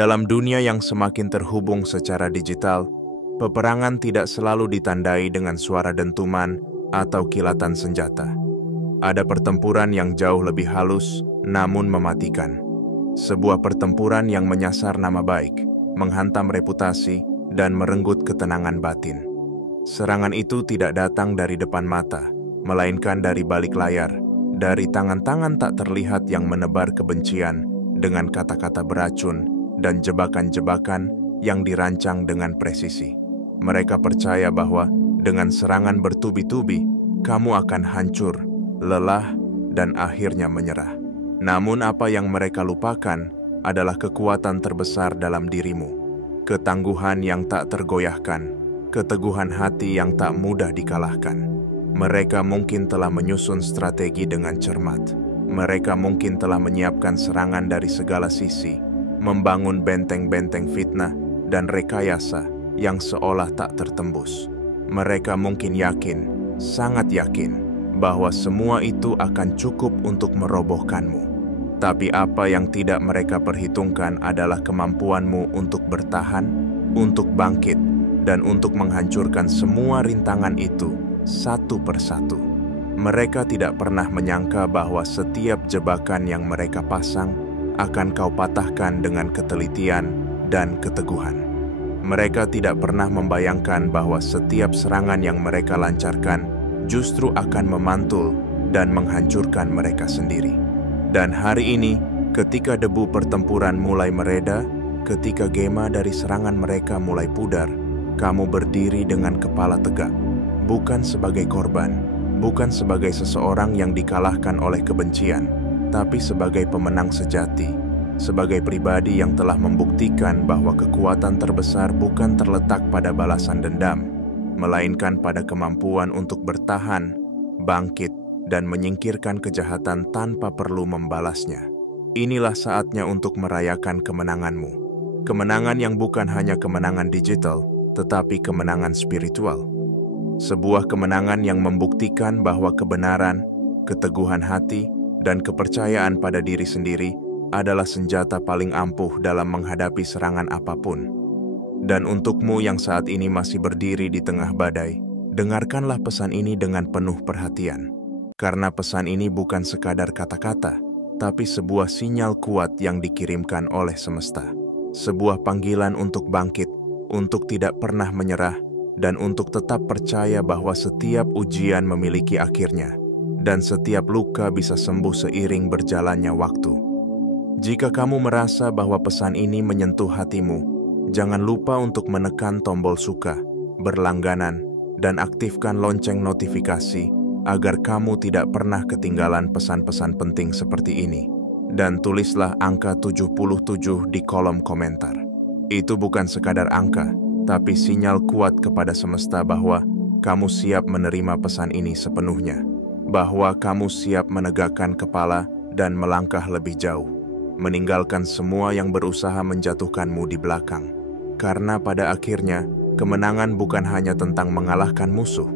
Dalam dunia yang semakin terhubung secara digital, peperangan tidak selalu ditandai dengan suara dentuman atau kilatan senjata. Ada pertempuran yang jauh lebih halus, namun mematikan. Sebuah pertempuran yang menyasar nama baik, menghantam reputasi, dan merenggut ketenangan batin. Serangan itu tidak datang dari depan mata, melainkan dari balik layar, dari tangan-tangan tak terlihat yang menebar kebencian dengan kata-kata beracun dan jebakan-jebakan yang dirancang dengan presisi. Mereka percaya bahwa dengan serangan bertubi-tubi, kamu akan hancur, lelah, dan akhirnya menyerah. Namun apa yang mereka lupakan adalah kekuatan terbesar dalam dirimu, ketangguhan yang tak tergoyahkan, keteguhan hati yang tak mudah dikalahkan. Mereka mungkin telah menyusun strategi dengan cermat. Mereka mungkin telah menyiapkan serangan dari segala sisi, membangun benteng-benteng fitnah dan rekayasa yang seolah tak tertembus. Mereka mungkin yakin, sangat yakin, bahwa semua itu akan cukup untuk merobohkanmu. Tapi apa yang tidak mereka perhitungkan adalah kemampuanmu untuk bertahan, untuk bangkit, dan untuk menghancurkan semua rintangan itu satu persatu. Mereka tidak pernah menyangka bahwa setiap jebakan yang mereka pasang akan kau patahkan dengan ketelitian dan keteguhan. Mereka tidak pernah membayangkan bahwa setiap serangan yang mereka lancarkan justru akan memantul dan menghancurkan mereka sendiri. Dan hari ini, ketika debu pertempuran mulai mereda, ketika gema dari serangan mereka mulai pudar, kamu berdiri dengan kepala tegak, bukan sebagai korban, bukan sebagai seseorang yang dikalahkan oleh kebencian, tapi sebagai pemenang sejati, sebagai pribadi yang telah membuktikan bahwa kekuatan terbesar bukan terletak pada balasan dendam, melainkan pada kemampuan untuk bertahan, bangkit, dan menyingkirkan kejahatan tanpa perlu membalasnya. Inilah saatnya untuk merayakan kemenanganmu. Kemenangan yang bukan hanya kemenangan digital, tetapi kemenangan spiritual. Sebuah kemenangan yang membuktikan bahwa kebenaran, keteguhan hati, dan kepercayaan pada diri sendiri adalah senjata paling ampuh dalam menghadapi serangan apapun. Dan untukmu yang saat ini masih berdiri di tengah badai, dengarkanlah pesan ini dengan penuh perhatian. Karena pesan ini bukan sekadar kata-kata, tapi sebuah sinyal kuat yang dikirimkan oleh semesta. Sebuah panggilan untuk bangkit, untuk tidak pernah menyerah, dan untuk tetap percaya bahwa setiap ujian memiliki akhirnya, dan setiap luka bisa sembuh seiring berjalannya waktu. Jika kamu merasa bahwa pesan ini menyentuh hatimu, jangan lupa untuk menekan tombol suka, berlangganan, dan aktifkan lonceng notifikasi agar kamu tidak pernah ketinggalan pesan-pesan penting seperti ini. Dan tulislah angka 77 di kolom komentar. Itu bukan sekadar angka, tapi sinyal kuat kepada semesta bahwa kamu siap menerima pesan ini sepenuhnya. Bahwa kamu siap menegakkan kepala dan melangkah lebih jauh, meninggalkan semua yang berusaha menjatuhkanmu di belakang. Karena pada akhirnya, kemenangan bukan hanya tentang mengalahkan musuh,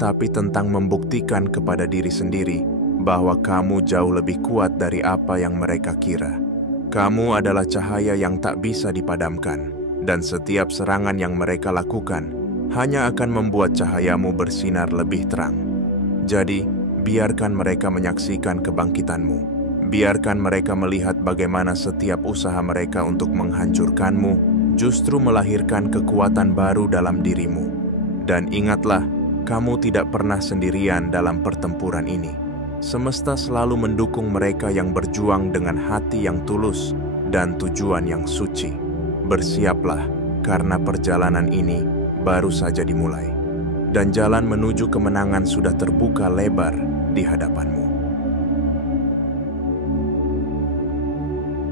tapi tentang membuktikan kepada diri sendiri bahwa kamu jauh lebih kuat dari apa yang mereka kira. Kamu adalah cahaya yang tak bisa dipadamkan, dan setiap serangan yang mereka lakukan hanya akan membuat cahayamu bersinar lebih terang. Jadi, biarkan mereka menyaksikan kebangkitanmu. Biarkan mereka melihat bagaimana setiap usaha mereka untuk menghancurkanmu justru melahirkan kekuatan baru dalam dirimu. Dan ingatlah, kamu tidak pernah sendirian dalam pertempuran ini. Semesta selalu mendukung mereka yang berjuang dengan hati yang tulus dan tujuan yang suci. Bersiaplah, karena perjalanan ini baru saja dimulai. Dan jalan menuju kemenangan sudah terbuka lebar di hadapanmu.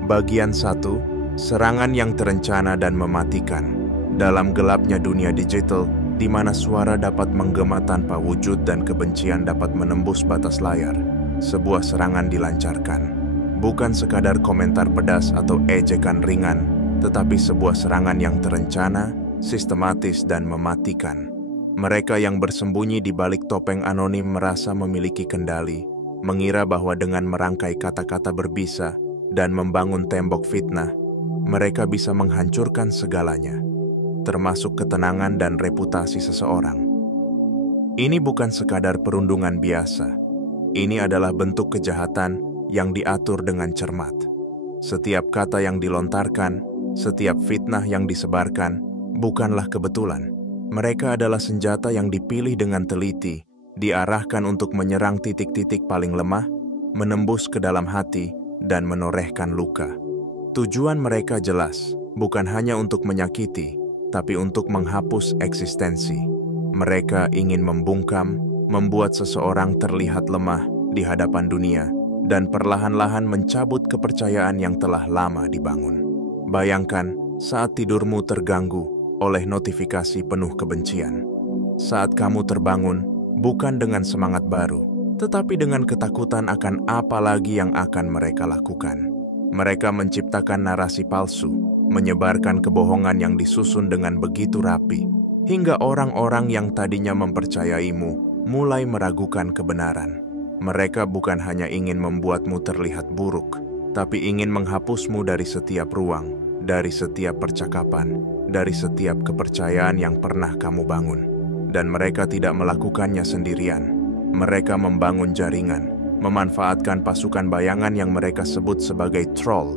Bagian 1. Serangan yang terencana dan mematikan. Dalam gelapnya dunia digital, di mana suara dapat menggema tanpa wujud dan kebencian dapat menembus batas layar, sebuah serangan dilancarkan. Bukan sekadar komentar pedas atau ejekan ringan, tetapi sebuah serangan yang terencana, sistematis, dan mematikan. Mereka yang bersembunyi di balik topeng anonim merasa memiliki kendali, mengira bahwa dengan merangkai kata-kata berbisa dan membangun tembok fitnah, mereka bisa menghancurkan segalanya, termasuk ketenangan dan reputasi seseorang. Ini bukan sekadar perundungan biasa. Ini adalah bentuk kejahatan yang diatur dengan cermat. Setiap kata yang dilontarkan, setiap fitnah yang disebarkan, bukanlah kebetulan. Mereka adalah senjata yang dipilih dengan teliti, diarahkan untuk menyerang titik-titik paling lemah, menembus ke dalam hati, dan menorehkan luka. Tujuan mereka jelas, bukan hanya untuk menyakiti, tapi untuk menghapus eksistensi. Mereka ingin membungkam, membuat seseorang terlihat lemah di hadapan dunia, dan perlahan-lahan mencabut kepercayaan yang telah lama dibangun. Bayangkan saat tidurmu terganggu oleh notifikasi penuh kebencian. Saat kamu terbangun, bukan dengan semangat baru, tetapi dengan ketakutan akan apa lagi yang akan mereka lakukan. Mereka menciptakan narasi palsu, menyebarkan kebohongan yang disusun dengan begitu rapi, hingga orang-orang yang tadinya mempercayaimu mulai meragukan kebenaran. Mereka bukan hanya ingin membuatmu terlihat buruk, tapi ingin menghapusmu dari setiap ruang, dari setiap percakapan, dari setiap kepercayaan yang pernah kamu bangun. Dan mereka tidak melakukannya sendirian. Mereka membangun jaringan, memanfaatkan pasukan bayangan yang mereka sebut sebagai troll.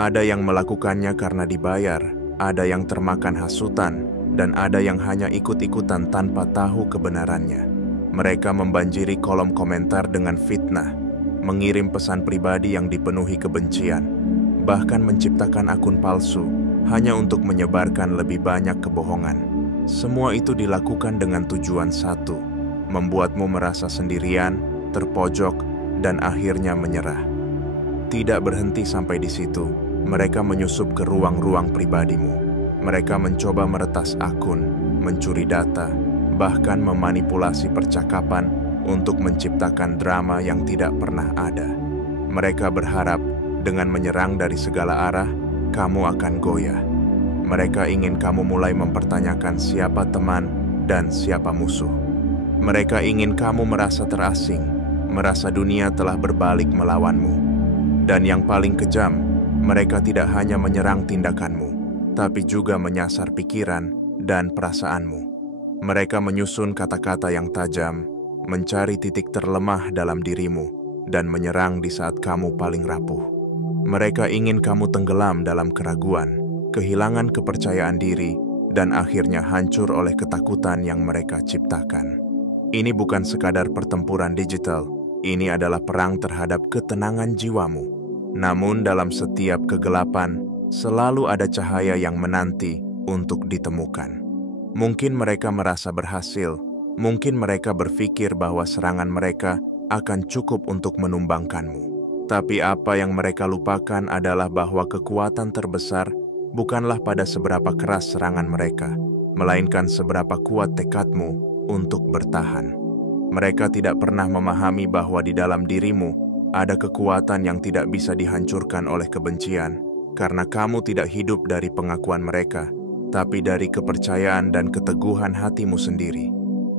Ada yang melakukannya karena dibayar, ada yang termakan hasutan, dan ada yang hanya ikut-ikutan tanpa tahu kebenarannya. Mereka membanjiri kolom komentar dengan fitnah, mengirim pesan pribadi yang dipenuhi kebencian, bahkan menciptakan akun palsu hanya untuk menyebarkan lebih banyak kebohongan. Semua itu dilakukan dengan tujuan satu, membuatmu merasa sendirian, terpojok, dan akhirnya menyerah. Tidak berhenti sampai di situ, mereka menyusup ke ruang-ruang pribadimu. Mereka mencoba meretas akun, mencuri data, bahkan memanipulasi percakapan untuk menciptakan drama yang tidak pernah ada. Mereka berharap dengan menyerang dari segala arah, kamu akan goyah. Mereka ingin kamu mulai mempertanyakan siapa teman dan siapa musuh. Mereka ingin kamu merasa terasing, merasa dunia telah berbalik melawanmu. Dan yang paling kejam, mereka tidak hanya menyerang tindakanmu, tapi juga menyasar pikiran dan perasaanmu. Mereka menyusun kata-kata yang tajam, mencari titik terlemah dalam dirimu, dan menyerang di saat kamu paling rapuh. Mereka ingin kamu tenggelam dalam keraguan, kehilangan kepercayaan diri, dan akhirnya hancur oleh ketakutan yang mereka ciptakan. Ini bukan sekadar pertempuran digital, ini adalah perang terhadap ketenangan jiwamu. Namun dalam setiap kegelapan, selalu ada cahaya yang menanti untuk ditemukan. Mungkin mereka merasa berhasil, mungkin mereka berpikir bahwa serangan mereka akan cukup untuk menumbangkanmu. Tapi apa yang mereka lupakan adalah bahwa kekuatan terbesar bukanlah pada seberapa keras serangan mereka, melainkan seberapa kuat tekadmu untuk bertahan. Mereka tidak pernah memahami bahwa di dalam dirimu ada kekuatan yang tidak bisa dihancurkan oleh kebencian, karena kamu tidak hidup dari pengakuan mereka, tapi dari kepercayaan dan keteguhan hatimu sendiri.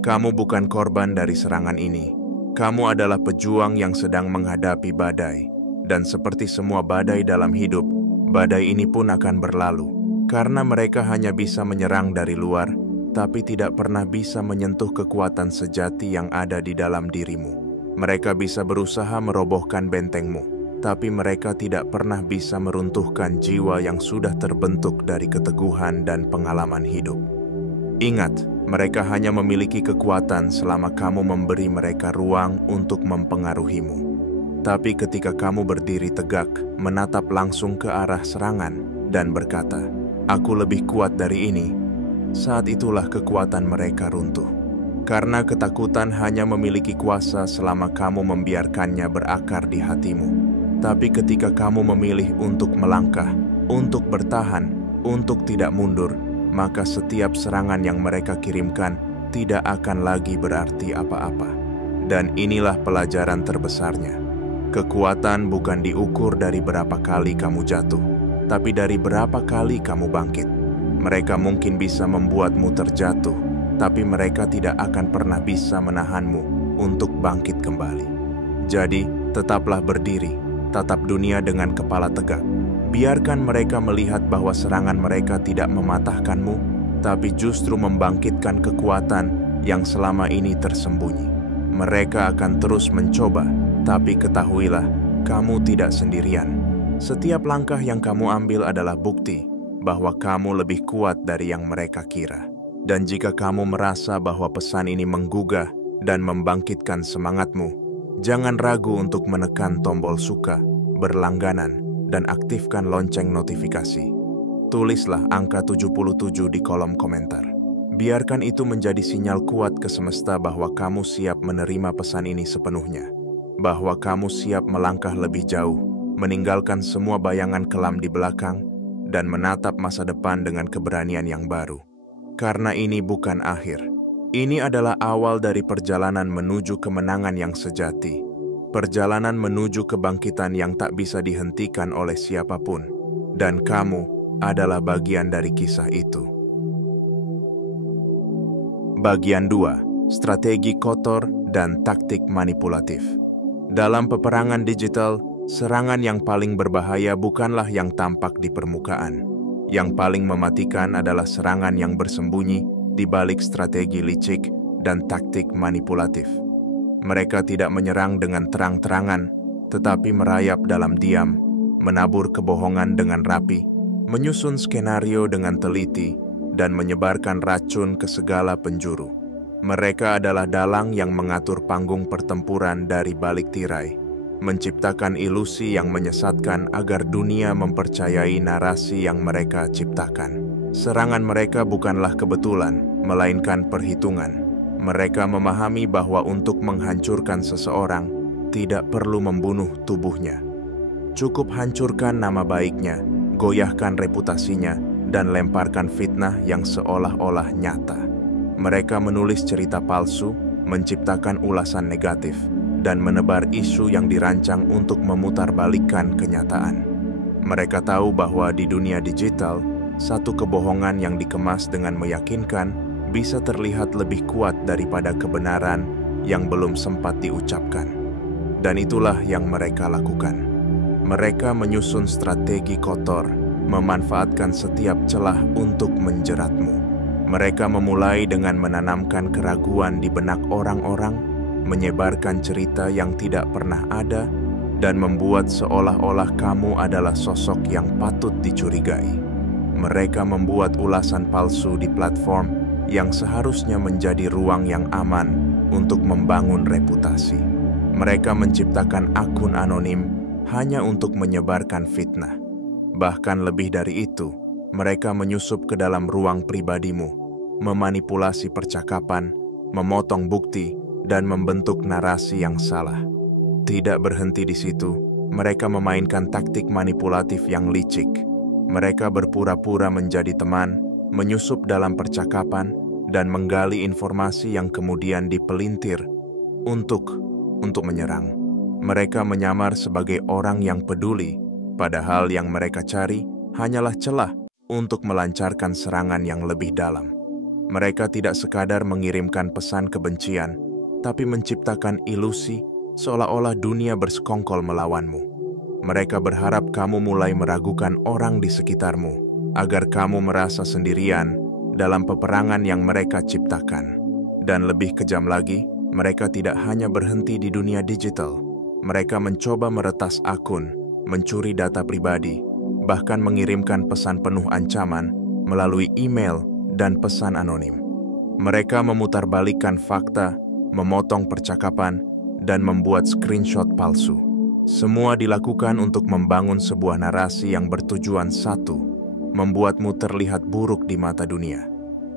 Kamu bukan korban dari serangan ini. Kamu adalah pejuang yang sedang menghadapi badai. Dan seperti semua badai dalam hidup, badai ini pun akan berlalu. Karena mereka hanya bisa menyerang dari luar, tapi tidak pernah bisa menyentuh kekuatan sejati yang ada di dalam dirimu. Mereka bisa berusaha merobohkan bentengmu, tapi mereka tidak pernah bisa meruntuhkan jiwa yang sudah terbentuk dari keteguhan dan pengalaman hidup. Ingat, mereka hanya memiliki kekuatan selama kamu memberi mereka ruang untuk mempengaruhimu. Tapi ketika kamu berdiri tegak, menatap langsung ke arah serangan, dan berkata, "Aku lebih kuat dari ini," saat itulah kekuatan mereka runtuh. Karena ketakutan hanya memiliki kuasa selama kamu membiarkannya berakar di hatimu. Tapi ketika kamu memilih untuk melangkah, untuk bertahan, untuk tidak mundur, maka setiap serangan yang mereka kirimkan tidak akan lagi berarti apa-apa. Dan inilah pelajaran terbesarnya. Kekuatan bukan diukur dari berapa kali kamu jatuh, tapi dari berapa kali kamu bangkit. Mereka mungkin bisa membuatmu terjatuh, tapi mereka tidak akan pernah bisa menahanmu untuk bangkit kembali. Jadi, tetaplah berdiri, tatap dunia dengan kepala tegak, Biarkan mereka melihat bahwa serangan mereka tidak mematahkanmu, tapi justru membangkitkan kekuatan yang selama ini tersembunyi. Mereka akan terus mencoba, tapi ketahuilah, kamu tidak sendirian. Setiap langkah yang kamu ambil adalah bukti bahwa kamu lebih kuat dari yang mereka kira. Dan jika kamu merasa bahwa pesan ini menggugah dan membangkitkan semangatmu, jangan ragu untuk menekan tombol suka, berlangganan, dan aktifkan lonceng notifikasi. Tulislah angka 77 di kolom komentar. Biarkan itu menjadi sinyal kuat ke semesta bahwa kamu siap menerima pesan ini sepenuhnya. Bahwa kamu siap melangkah lebih jauh, meninggalkan semua bayangan kelam di belakang, dan menatap masa depan dengan keberanian yang baru. Karena ini bukan akhir. Ini adalah awal dari perjalanan menuju kemenangan yang sejati. Perjalanan menuju kebangkitan yang tak bisa dihentikan oleh siapapun. Dan kamu adalah bagian dari kisah itu. Bagian 2. Strategi kotor dan taktik manipulatif. Dalam peperangan digital, serangan yang paling berbahaya bukanlah yang tampak di permukaan. Yang paling mematikan adalah serangan yang bersembunyi di balik strategi licik dan taktik manipulatif. Mereka tidak menyerang dengan terang-terangan, tetapi merayap dalam diam, menabur kebohongan dengan rapi, menyusun skenario dengan teliti, dan menyebarkan racun ke segala penjuru. Mereka adalah dalang yang mengatur panggung pertempuran dari balik tirai, menciptakan ilusi yang menyesatkan agar dunia mempercayai narasi yang mereka ciptakan. Serangan mereka bukanlah kebetulan, melainkan perhitungan. Mereka memahami bahwa untuk menghancurkan seseorang, tidak perlu membunuh tubuhnya. Cukup hancurkan nama baiknya, goyahkan reputasinya, dan lemparkan fitnah yang seolah-olah nyata. Mereka menulis cerita palsu, menciptakan ulasan negatif, dan menebar isu yang dirancang untuk memutarbalikkan kenyataan. Mereka tahu bahwa di dunia digital, satu kebohongan yang dikemas dengan meyakinkan bisa terlihat lebih kuat daripada kebenaran yang belum sempat diucapkan. Dan itulah yang mereka lakukan. Mereka menyusun strategi kotor, memanfaatkan setiap celah untuk menjeratmu. Mereka memulai dengan menanamkan keraguan di benak orang-orang, menyebarkan cerita yang tidak pernah ada, dan membuat seolah-olah kamu adalah sosok yang patut dicurigai. Mereka membuat ulasan palsu di platform yang seharusnya menjadi ruang yang aman untuk membangun reputasi. Mereka menciptakan akun anonim hanya untuk menyebarkan fitnah. Bahkan lebih dari itu, mereka menyusup ke dalam ruang pribadimu, memanipulasi percakapan, memotong bukti, dan membentuk narasi yang salah. Tidak berhenti di situ, mereka memainkan taktik manipulatif yang licik. Mereka berpura-pura menjadi teman, menyusup dalam percakapan, dan menggali informasi yang kemudian dipelintir untuk menyerang. Mereka menyamar sebagai orang yang peduli, padahal yang mereka cari hanyalah celah untuk melancarkan serangan yang lebih dalam. Mereka tidak sekadar mengirimkan pesan kebencian, tapi menciptakan ilusi seolah-olah dunia bersekongkol melawanmu. Mereka berharap kamu mulai meragukan orang di sekitarmu, agar kamu merasa sendirian dalam peperangan yang mereka ciptakan. Dan lebih kejam lagi, mereka tidak hanya berhenti di dunia digital. Mereka mencoba meretas akun, mencuri data pribadi, bahkan mengirimkan pesan penuh ancaman melalui email dan pesan anonim. Mereka memutarbalikkan fakta, memotong percakapan, dan membuat screenshot palsu. Semua dilakukan untuk membangun sebuah narasi yang bertujuan satu, membuatmu terlihat buruk di mata dunia.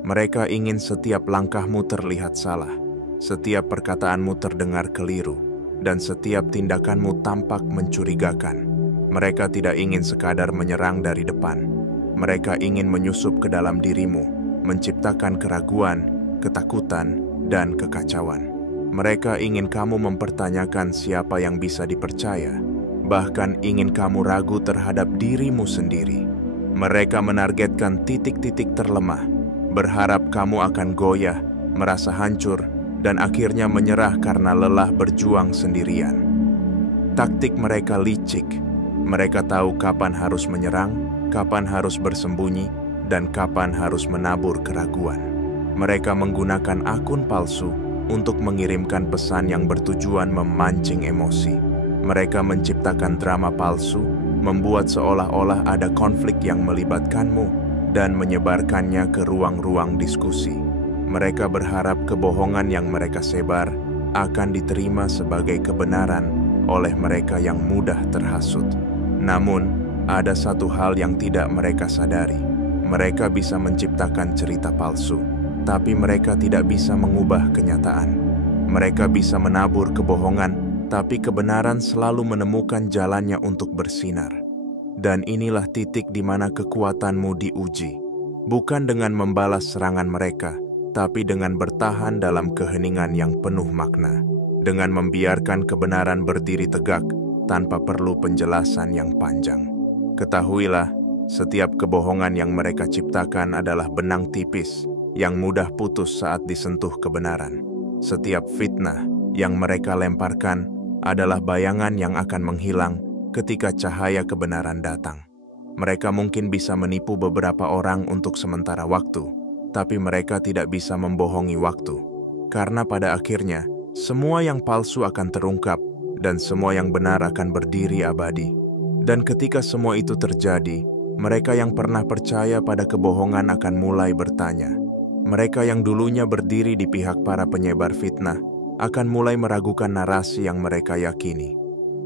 Mereka ingin setiap langkahmu terlihat salah, setiap perkataanmu terdengar keliru, dan setiap tindakanmu tampak mencurigakan. Mereka tidak ingin sekadar menyerang dari depan. Mereka ingin menyusup ke dalam dirimu, menciptakan keraguan, ketakutan, dan kekacauan. Mereka ingin kamu mempertanyakan siapa yang bisa dipercaya, bahkan ingin kamu ragu terhadap dirimu sendiri. Mereka menargetkan titik-titik terlemah, berharap kamu akan goyah, merasa hancur, dan akhirnya menyerah karena lelah berjuang sendirian. Taktik mereka licik, Mereka tahu kapan harus menyerang, kapan harus bersembunyi, dan kapan harus menabur keraguan. Mereka menggunakan akun palsu untuk mengirimkan pesan yang bertujuan memancing emosi. Mereka menciptakan drama palsu, membuat seolah-olah ada konflik yang melibatkanmu, dan menyebarkannya ke ruang-ruang diskusi. Mereka berharap kebohongan yang mereka sebar akan diterima sebagai kebenaran oleh mereka yang mudah terhasut. Namun, ada satu hal yang tidak mereka sadari. Mereka bisa menciptakan cerita palsu, tapi mereka tidak bisa mengubah kenyataan. Mereka bisa menabur kebohongan, tapi kebenaran selalu menemukan jalannya untuk bersinar. Dan inilah titik di mana kekuatanmu diuji. Bukan dengan membalas serangan mereka, tapi dengan bertahan dalam keheningan yang penuh makna. Dengan membiarkan kebenaran berdiri tegak tanpa perlu penjelasan yang panjang. Ketahuilah, setiap kebohongan yang mereka ciptakan adalah benang tipis yang mudah putus saat disentuh kebenaran. Setiap fitnah yang mereka lemparkan adalah bayangan yang akan menghilang ketika cahaya kebenaran datang. Mereka mungkin bisa menipu beberapa orang untuk sementara waktu, tapi mereka tidak bisa membohongi waktu. Karena pada akhirnya, semua yang palsu akan terungkap dan semua yang benar akan berdiri abadi. Dan ketika semua itu terjadi, mereka yang pernah percaya pada kebohongan akan mulai bertanya. Mereka yang dulunya berdiri di pihak para penyebar fitnah akan mulai meragukan narasi yang mereka yakini.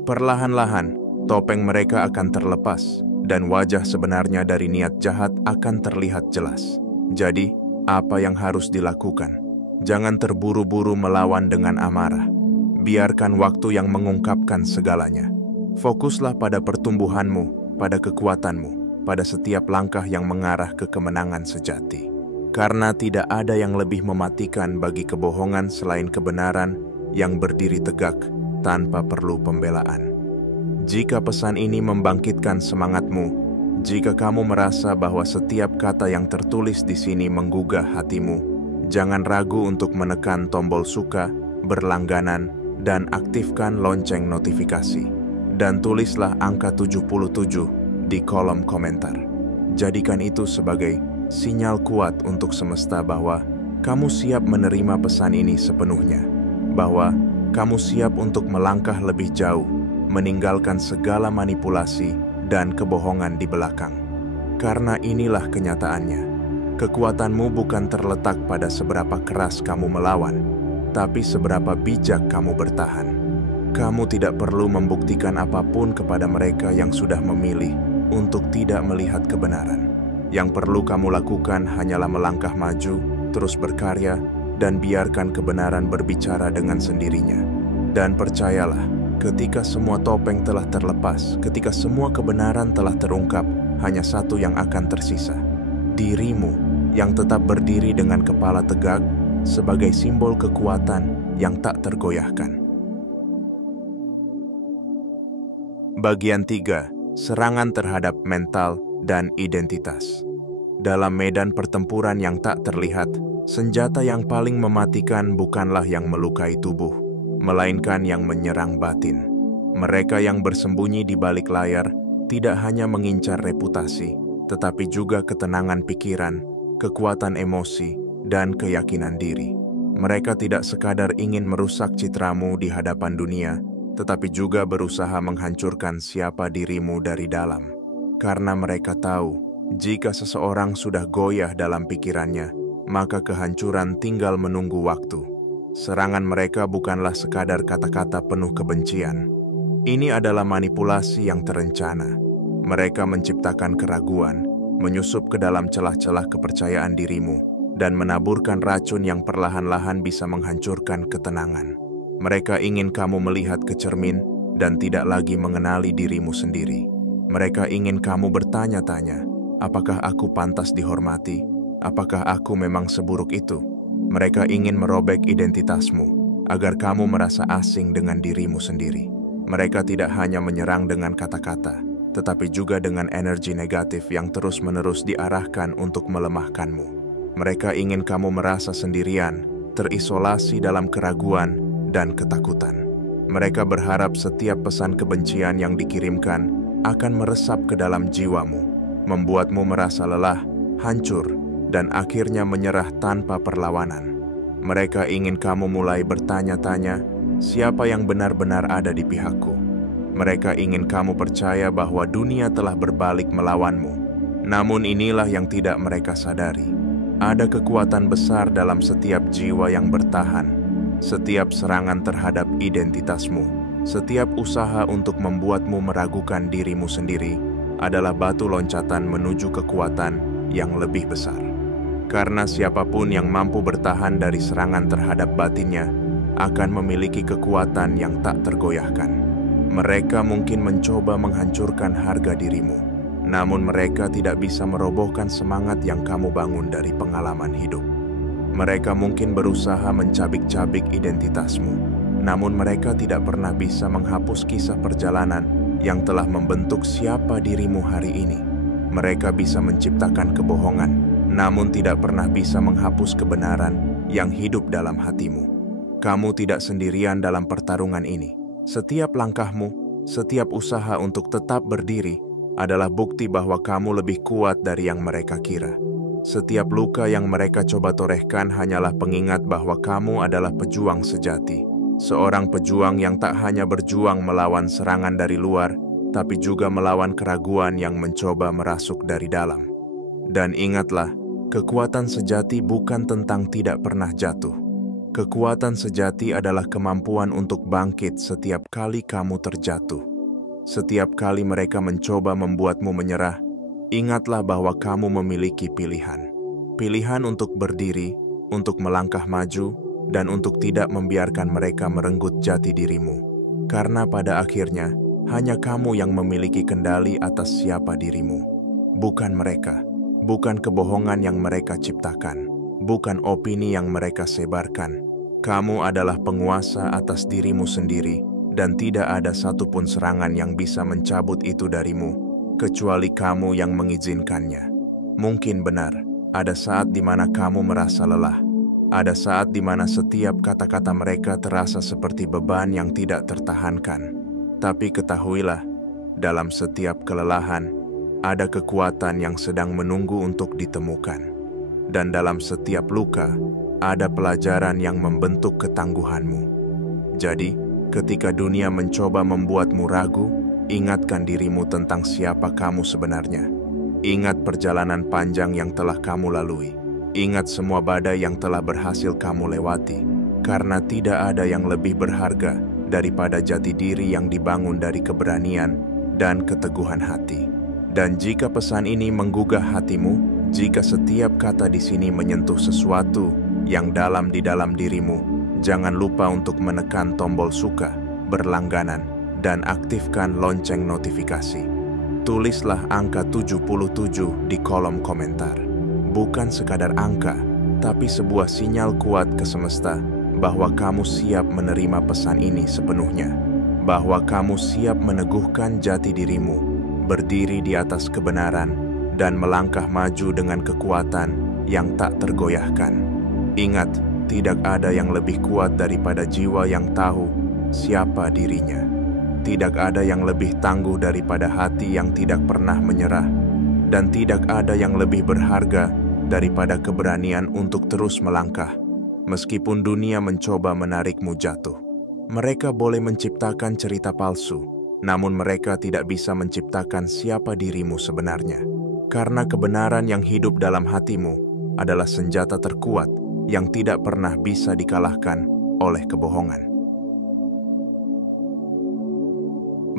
Perlahan-lahan, topeng mereka akan terlepas dan wajah sebenarnya dari niat jahat akan terlihat jelas. Jadi, apa yang harus dilakukan? Jangan terburu-buru melawan dengan amarah. Biarkan waktu yang mengungkapkan segalanya. Fokuslah pada pertumbuhanmu, pada kekuatanmu, pada setiap langkah yang mengarah ke kemenangan sejati. Karena tidak ada yang lebih mematikan bagi kebohongan selain kebenaran yang berdiri tegak tanpa perlu pembelaan. Jika pesan ini membangkitkan semangatmu, jika kamu merasa bahwa setiap kata yang tertulis di sini menggugah hatimu, jangan ragu untuk menekan tombol suka, berlangganan, dan aktifkan lonceng notifikasi. Dan tulislah angka 77 di kolom komentar. Jadikan itu sebagai sinyal kuat untuk semesta bahwa kamu siap menerima pesan ini sepenuhnya. Bahwa kamu siap untuk melangkah lebih jauh, meninggalkan segala manipulasi dan kebohongan di belakang. Karena inilah kenyataannya. Kekuatanmu bukan terletak pada seberapa keras kamu melawan, tapi seberapa bijak kamu bertahan. Kamu tidak perlu membuktikan apapun kepada mereka yang sudah memilih untuk tidak melihat kebenaran. Yang perlu kamu lakukan hanyalah melangkah maju, terus berkarya, dan biarkan kebenaran berbicara dengan sendirinya. Dan percayalah, ketika semua topeng telah terlepas, ketika semua kebenaran telah terungkap, hanya satu yang akan tersisa. Dirimu yang tetap berdiri dengan kepala tegak sebagai simbol kekuatan yang tak tergoyahkan. Bagian 3. Serangan terhadap mental dan identitas. Dalam medan pertempuran yang tak terlihat, senjata yang paling mematikan bukanlah yang melukai tubuh, melainkan yang menyerang batin. Mereka yang bersembunyi di balik layar tidak hanya mengincar reputasi, tetapi juga ketenangan pikiran, kekuatan emosi, dan keyakinan diri. Mereka tidak sekadar ingin merusak citramu di hadapan dunia, tetapi juga berusaha menghancurkan siapa dirimu dari dalam. Karena mereka tahu, jika seseorang sudah goyah dalam pikirannya, maka kehancuran tinggal menunggu waktu. Serangan mereka bukanlah sekadar kata-kata penuh kebencian. Ini adalah manipulasi yang terencana. Mereka menciptakan keraguan, menyusup ke dalam celah-celah kepercayaan dirimu, dan menaburkan racun yang perlahan-lahan bisa menghancurkan ketenangan. Mereka ingin kamu melihat ke cermin dan tidak lagi mengenali dirimu sendiri. Mereka ingin kamu bertanya-tanya, apakah aku pantas dihormati? Apakah aku memang seburuk itu? Mereka ingin merobek identitasmu, agar kamu merasa asing dengan dirimu sendiri. Mereka tidak hanya menyerang dengan kata-kata, tetapi juga dengan energi negatif yang terus-menerus diarahkan untuk melemahkanmu. Mereka ingin kamu merasa sendirian, terisolasi dalam keraguan dan ketakutan. Mereka berharap setiap pesan kebencian yang dikirimkan akan meresap ke dalam jiwamu, membuatmu merasa lelah, hancur, dan akhirnya menyerah tanpa perlawanan. Mereka ingin kamu mulai bertanya-tanya, siapa yang benar-benar ada di pihakku? Mereka ingin kamu percaya bahwa dunia telah berbalik melawanmu. Namun inilah yang tidak mereka sadari. Ada kekuatan besar dalam setiap jiwa yang bertahan. Setiap serangan terhadap identitasmu, setiap usaha untuk membuatmu meragukan dirimu sendiri adalah batu loncatan menuju kekuatan yang lebih besar. Karena siapapun yang mampu bertahan dari serangan terhadap batinnya akan memiliki kekuatan yang tak tergoyahkan. Mereka mungkin mencoba menghancurkan harga dirimu, namun mereka tidak bisa merobohkan semangat yang kamu bangun dari pengalaman hidup. Mereka mungkin berusaha mencabik-cabik identitasmu, namun mereka tidak pernah bisa menghapus kisah perjalanan yang telah membentuk siapa dirimu hari ini. Mereka bisa menciptakan kebohongan, namun tidak pernah bisa menghapus kebenaran yang hidup dalam hatimu. Kamu tidak sendirian dalam pertarungan ini. Setiap langkahmu, setiap usaha untuk tetap berdiri adalah bukti bahwa kamu lebih kuat dari yang mereka kira. Setiap luka yang mereka coba torehkan hanyalah pengingat bahwa kamu adalah pejuang sejati. Seorang pejuang yang tak hanya berjuang melawan serangan dari luar, tapi juga melawan keraguan yang mencoba merasuk dari dalam. Dan ingatlah, kekuatan sejati bukan tentang tidak pernah jatuh. Kekuatan sejati adalah kemampuan untuk bangkit setiap kali kamu terjatuh. Setiap kali mereka mencoba membuatmu menyerah, ingatlah bahwa kamu memiliki pilihan. Pilihan untuk berdiri, untuk melangkah maju, dan untuk tidak membiarkan mereka merenggut jati dirimu. Karena pada akhirnya, hanya kamu yang memiliki kendali atas siapa dirimu. Bukan mereka, bukan kebohongan yang mereka ciptakan, bukan opini yang mereka sebarkan. Kamu adalah penguasa atas dirimu sendiri, dan tidak ada satupun serangan yang bisa mencabut itu darimu, kecuali kamu yang mengizinkannya. Mungkin benar, ada saat di mana kamu merasa lelah. Ada saat di mana setiap kata-kata mereka terasa seperti beban yang tidak tertahankan. Tapi ketahuilah, dalam setiap kelelahan, ada kekuatan yang sedang menunggu untuk ditemukan. Dan dalam setiap luka, ada pelajaran yang membentuk ketangguhanmu. Jadi, ketika dunia mencoba membuatmu ragu, ingatkan dirimu tentang siapa kamu sebenarnya. Ingat perjalanan panjang yang telah kamu lalui. Ingat semua badai yang telah berhasil kamu lewati. Karena tidak ada yang lebih berharga daripada jati diri yang dibangun dari keberanian dan keteguhan hati. Dan jika pesan ini menggugah hatimu, jika setiap kata di sini menyentuh sesuatu yang dalam di dalam dirimu, jangan lupa untuk menekan tombol suka, berlangganan, dan aktifkan lonceng notifikasi. Tulislah angka 77 di kolom komentar. Bukan sekadar angka, tapi sebuah sinyal kuat ke semesta bahwa kamu siap menerima pesan ini sepenuhnya. Bahwa kamu siap meneguhkan jati dirimu, berdiri di atas kebenaran, dan melangkah maju dengan kekuatan yang tak tergoyahkan. Ingat, tidak ada yang lebih kuat daripada jiwa yang tahu siapa dirinya. Tidak ada yang lebih tangguh daripada hati yang tidak pernah menyerah. Dan tidak ada yang lebih berharga daripada keberanian untuk terus melangkah, meskipun dunia mencoba menarikmu jatuh. Mereka boleh menciptakan cerita palsu, namun mereka tidak bisa menciptakan siapa dirimu sebenarnya. Karena kebenaran yang hidup dalam hatimu adalah senjata terkuat yang tidak pernah bisa dikalahkan oleh kebohongan.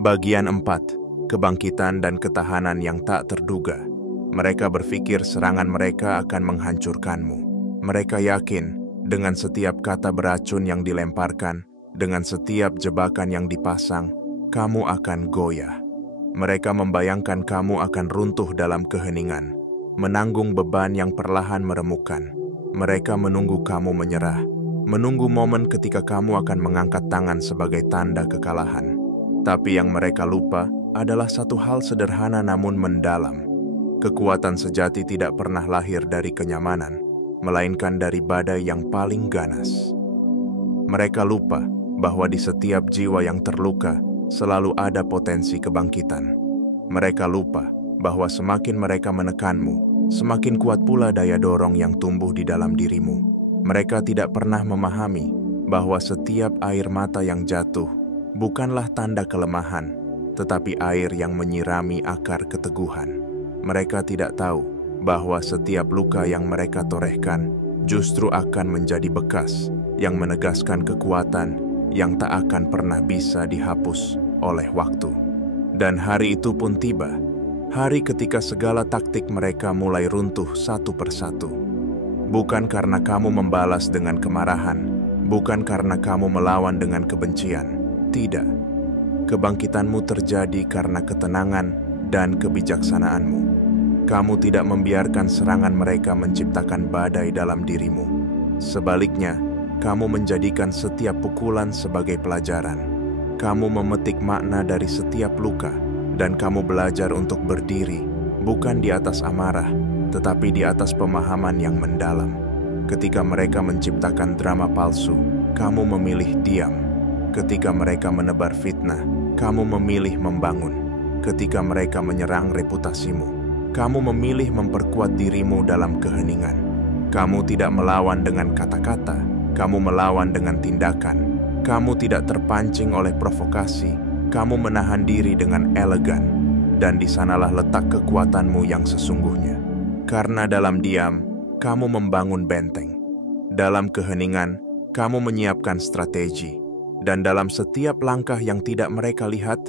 Bagian 4. Kebangkitan dan ketahanan yang tak terduga. Mereka berpikir serangan mereka akan menghancurkanmu. Mereka yakin dengan setiap kata beracun yang dilemparkan, dengan setiap jebakan yang dipasang, kamu akan goyah. Mereka membayangkan kamu akan runtuh dalam keheningan, menanggung beban yang perlahan meremukkan. Mereka menunggu kamu menyerah, menunggu momen ketika kamu akan mengangkat tangan sebagai tanda kekalahan. Tapi yang mereka lupa adalah satu hal sederhana namun mendalam. Kekuatan sejati tidak pernah lahir dari kenyamanan, melainkan dari badai yang paling ganas. Mereka lupa bahwa di setiap jiwa yang terluka selalu ada potensi kebangkitan. Mereka lupa bahwa semakin mereka menekanmu, semakin kuat pula daya dorong yang tumbuh di dalam dirimu. Mereka tidak pernah memahami bahwa setiap air mata yang jatuh bukanlah tanda kelemahan, tetapi air yang menyirami akar keteguhan. Mereka tidak tahu bahwa setiap luka yang mereka torehkan justru akan menjadi bekas yang menegaskan kekuatan yang tak akan pernah bisa dihapus oleh waktu. Dan hari itu pun tiba, hari ketika segala taktik mereka mulai runtuh satu persatu. Bukan karena kamu membalas dengan kemarahan, bukan karena kamu melawan dengan kebencian, tidak. Kebangkitanmu terjadi karena ketenangan dan kebijaksanaanmu. Kamu tidak membiarkan serangan mereka menciptakan badai dalam dirimu. Sebaliknya, kamu menjadikan setiap pukulan sebagai pelajaran. Kamu memetik makna dari setiap luka, dan kamu belajar untuk berdiri, bukan di atas amarah, tetapi di atas pemahaman yang mendalam. Ketika mereka menciptakan drama palsu, kamu memilih diam. Ketika mereka menebar fitnah, kamu memilih membangun. Ketika mereka menyerang reputasimu, kamu memilih memperkuat dirimu dalam keheningan. Kamu tidak melawan dengan kata-kata, kamu melawan dengan tindakan. Kamu tidak terpancing oleh provokasi, kamu menahan diri dengan elegan. Dan di sanalah letak kekuatanmu yang sesungguhnya. Karena dalam diam, kamu membangun benteng. Dalam keheningan, kamu menyiapkan strategi. Dan dalam setiap langkah yang tidak mereka lihat,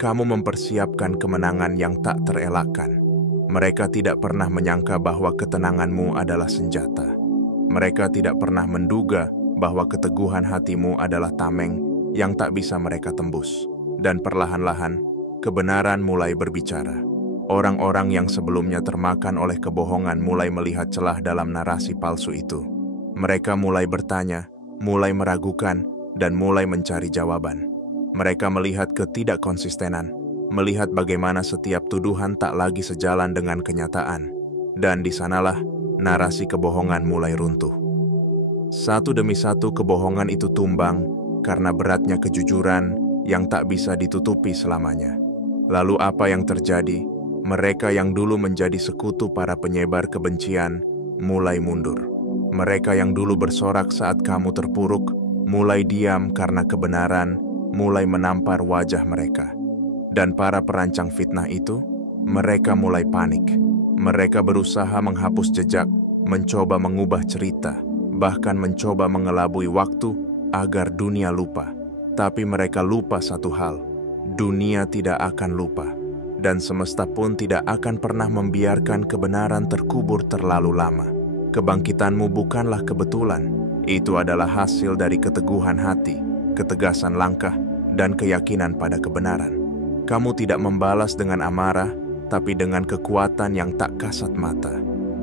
kamu mempersiapkan kemenangan yang tak terelakkan. Mereka tidak pernah menyangka bahwa ketenanganmu adalah senjata. Mereka tidak pernah menduga bahwa keteguhan hatimu adalah tameng yang tak bisa mereka tembus. Dan perlahan-lahan, kebenaran mulai berbicara. Orang-orang yang sebelumnya termakan oleh kebohongan mulai melihat celah dalam narasi palsu itu. Mereka mulai bertanya, mulai meragukan, dan mulai mencari jawaban. Mereka melihat ketidakkonsistenan, melihat bagaimana setiap tuduhan tak lagi sejalan dengan kenyataan, dan di sanalah narasi kebohongan mulai runtuh. Satu demi satu kebohongan itu tumbang karena beratnya kejujuran yang tak bisa ditutupi selamanya. Lalu apa yang terjadi? Mereka yang dulu menjadi sekutu para penyebar kebencian mulai mundur. Mereka yang dulu bersorak saat kamu terpuruk mulai diam karena kebenaran mulai menampar wajah mereka. Dan para perancang fitnah itu, mereka mulai panik. Mereka berusaha menghapus jejak, mencoba mengubah cerita, bahkan mencoba mengelabui waktu agar dunia lupa. Tapi mereka lupa satu hal, dunia tidak akan lupa. Dan semesta pun tidak akan pernah membiarkan kebenaran terkubur terlalu lama. Kebangkitanmu bukanlah kebetulan, itu adalah hasil dari keteguhan hati, ketegasan langkah, dan keyakinan pada kebenaran. Kamu tidak membalas dengan amarah, tapi dengan kekuatan yang tak kasat mata.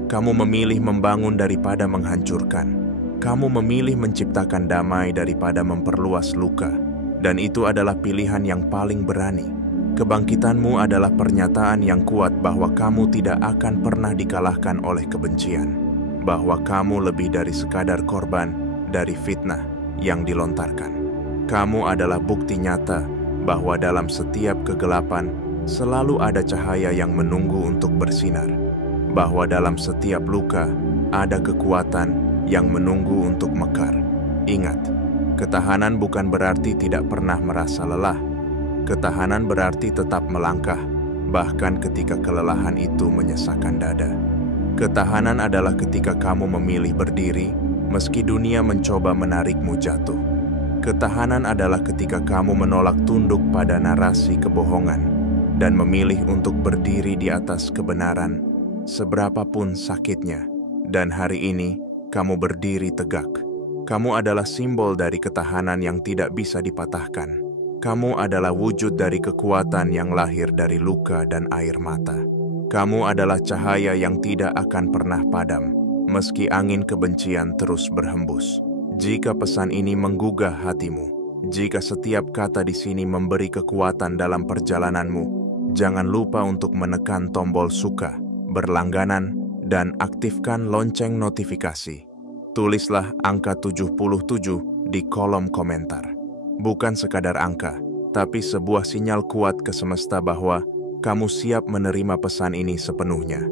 Kamu memilih membangun daripada menghancurkan. Kamu memilih menciptakan damai daripada memperluas luka. Dan itu adalah pilihan yang paling berani. Kebangkitanmu adalah pernyataan yang kuat bahwa kamu tidak akan pernah dikalahkan oleh kebencian. Bahwa kamu lebih dari sekadar korban dari fitnah yang dilontarkan. Kamu adalah bukti nyata bahwa dalam setiap kegelapan selalu ada cahaya yang menunggu untuk bersinar. Bahwa dalam setiap luka ada kekuatan yang menunggu untuk mekar. Ingat, ketahanan bukan berarti tidak pernah merasa lelah. Ketahanan berarti tetap melangkah, bahkan ketika kelelahan itu menyesakkan dada. Ketahanan adalah ketika kamu memilih berdiri, meski dunia mencoba menarikmu jatuh. Ketahanan adalah ketika kamu menolak tunduk pada narasi kebohongan dan memilih untuk berdiri di atas kebenaran, seberapapun sakitnya. Dan hari ini, kamu berdiri tegak. Kamu adalah simbol dari ketahanan yang tidak bisa dipatahkan. Kamu adalah wujud dari kekuatan yang lahir dari luka dan air mata. Kamu adalah cahaya yang tidak akan pernah padam, meski angin kebencian terus berhembus. Jika pesan ini menggugah hatimu, jika setiap kata di sini memberi kekuatan dalam perjalananmu, jangan lupa untuk menekan tombol suka, berlangganan, dan aktifkan lonceng notifikasi. Tulislah angka 77 di kolom komentar. Bukan sekadar angka, tapi sebuah sinyal kuat ke semesta bahwa kamu siap menerima pesan ini sepenuhnya,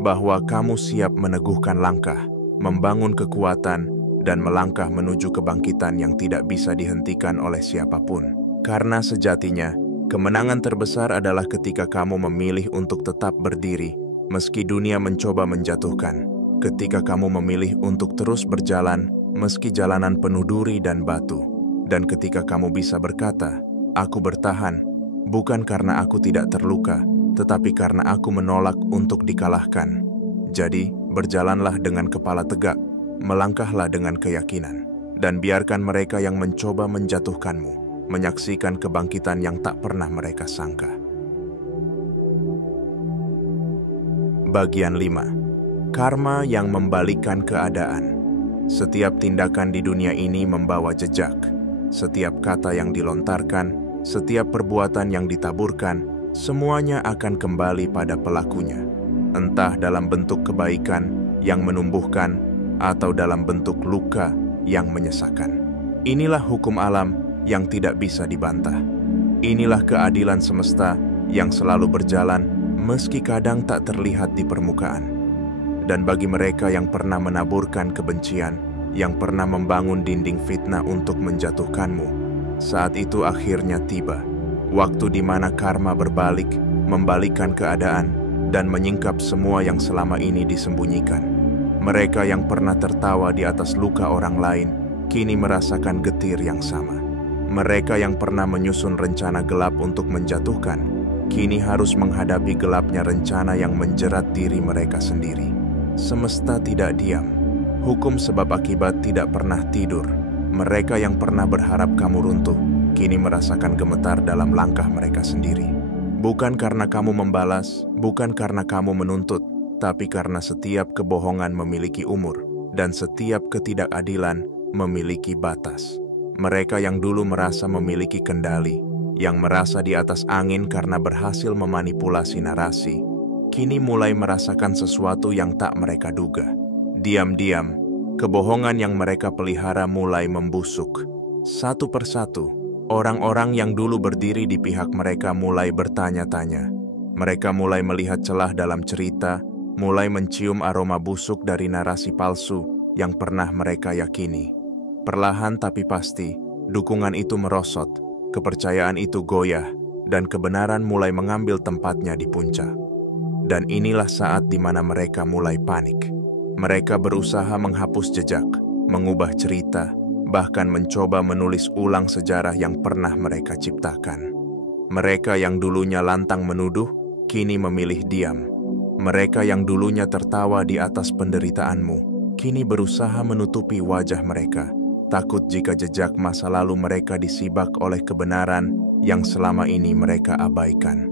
bahwa kamu siap meneguhkan langkah, membangun kekuatan, dan melangkah menuju kebangkitan yang tidak bisa dihentikan oleh siapapun. Karena sejatinya, kemenangan terbesar adalah ketika kamu memilih untuk tetap berdiri, meski dunia mencoba menjatuhkan. Ketika kamu memilih untuk terus berjalan, meski jalanan penuh duri dan batu. Dan ketika kamu bisa berkata, "Aku bertahan," bukan karena aku tidak terluka, tetapi karena aku menolak untuk dikalahkan. Jadi, berjalanlah dengan kepala tegak, melangkahlah dengan keyakinan, dan biarkan mereka yang mencoba menjatuhkanmu menyaksikan kebangkitan yang tak pernah mereka sangka. Bagian 5. Karma yang membalikkan keadaan. Setiap tindakan di dunia ini membawa jejak. Setiap kata yang dilontarkan, setiap perbuatan yang ditaburkan, semuanya akan kembali pada pelakunya. Entah dalam bentuk kebaikan yang menumbuhkan, atau dalam bentuk luka yang menyesakan. Inilah hukum alam yang tidak bisa dibantah. Inilah keadilan semesta yang selalu berjalan meski kadang tak terlihat di permukaan. Dan bagi mereka yang pernah menaburkan kebencian, yang pernah membangun dinding fitnah untuk menjatuhkanmu, saat itu akhirnya tiba. Waktu di mana karma berbalik, membalikkan keadaan, dan menyingkap semua yang selama ini disembunyikan. Mereka yang pernah tertawa di atas luka orang lain, kini merasakan getir yang sama. Mereka yang pernah menyusun rencana gelap untuk menjatuhkan, kini harus menghadapi gelapnya rencana yang menjerat diri mereka sendiri. Semesta tidak diam. Hukum sebab akibat tidak pernah tidur. Mereka yang pernah berharap kamu runtuh, kini merasakan gemetar dalam langkah mereka sendiri. Bukan karena kamu membalas, bukan karena kamu menuntut, tapi karena setiap kebohongan memiliki umur, dan setiap ketidakadilan memiliki batas. Mereka yang dulu merasa memiliki kendali, yang merasa di atas angin karena berhasil memanipulasi narasi, kini mulai merasakan sesuatu yang tak mereka duga. Diam-diam, kebohongan yang mereka pelihara mulai membusuk. Satu persatu, orang-orang yang dulu berdiri di pihak mereka mulai bertanya-tanya. Mereka mulai melihat celah dalam cerita, mulai mencium aroma busuk dari narasi palsu yang pernah mereka yakini. Perlahan tapi pasti, dukungan itu merosot, kepercayaan itu goyah, dan kebenaran mulai mengambil tempatnya di puncak. Dan inilah saat di mana mereka mulai panik. Mereka berusaha menghapus jejak, mengubah cerita, bahkan mencoba menulis ulang sejarah yang pernah mereka ciptakan. Mereka yang dulunya lantang menuduh, kini memilih diam. Mereka yang dulunya tertawa di atas penderitaanmu, kini berusaha menutupi wajah mereka, takut jika jejak masa lalu mereka disibak oleh kebenaran yang selama ini mereka abaikan.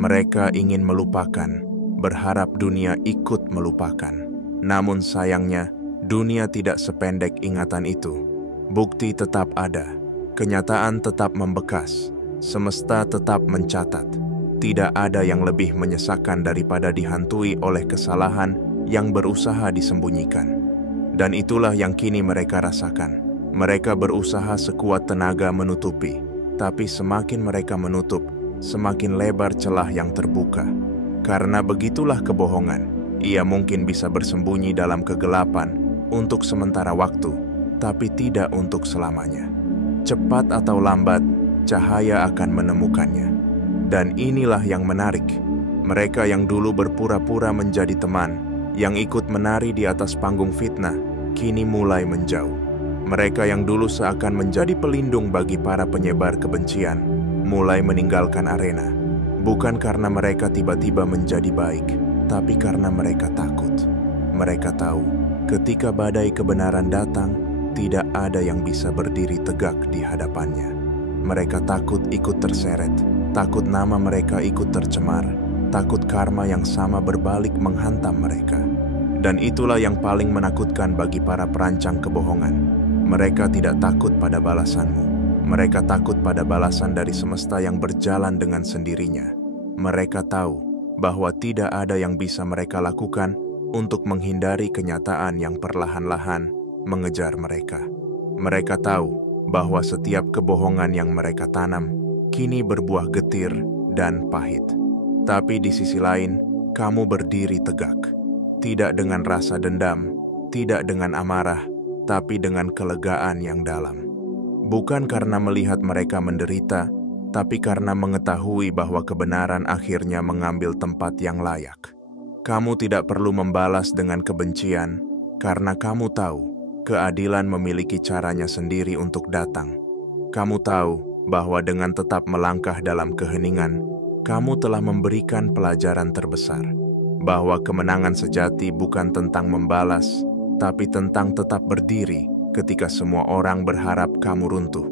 Mereka ingin melupakan, berharap dunia ikut melupakan. Namun sayangnya, dunia tidak sependek ingatan itu. Bukti tetap ada, kenyataan tetap membekas, semesta tetap mencatat. Tidak ada yang lebih menyesakan daripada dihantui oleh kesalahan yang berusaha disembunyikan. Dan itulah yang kini mereka rasakan. Mereka berusaha sekuat tenaga menutupi, tapi semakin mereka menutup, semakin lebar celah yang terbuka. Karena begitulah kebohongan. Ia mungkin bisa bersembunyi dalam kegelapan untuk sementara waktu, tapi tidak untuk selamanya. Cepat atau lambat, cahaya akan menemukannya. Dan inilah yang menarik. Mereka yang dulu berpura-pura menjadi teman, yang ikut menari di atas panggung fitnah, kini mulai menjauh. Mereka yang dulu seakan menjadi pelindung bagi para penyebar kebencian, mulai meninggalkan arena. Bukan karena mereka tiba-tiba menjadi baik, tapi karena mereka takut. Mereka tahu, ketika badai kebenaran datang, tidak ada yang bisa berdiri tegak di hadapannya. Mereka takut ikut terseret, takut nama mereka ikut tercemar, takut karma yang sama berbalik menghantam mereka. Dan itulah yang paling menakutkan bagi para perancang kebohongan. Mereka tidak takut pada balasanmu. Mereka takut pada balasan dari semesta yang berjalan dengan sendirinya. Mereka tahu bahwa tidak ada yang bisa mereka lakukan untuk menghindari kenyataan yang perlahan-lahan mengejar mereka. Mereka tahu bahwa setiap kebohongan yang mereka tanam kini berbuah getir dan pahit. Tapi di sisi lain, kamu berdiri tegak. Tidak dengan rasa dendam, tidak dengan amarah, tapi dengan kelegaan yang dalam. Bukan karena melihat mereka menderita, tapi karena mengetahui bahwa kebenaran akhirnya mengambil tempat yang layak. Kamu tidak perlu membalas dengan kebencian, karena kamu tahu keadilan memiliki caranya sendiri untuk datang. Kamu tahu bahwa dengan tetap melangkah dalam keheningan, kamu telah memberikan pelajaran terbesar, bahwa kemenangan sejati bukan tentang membalas, tapi tentang tetap berdiri ketika semua orang berharap kamu runtuh.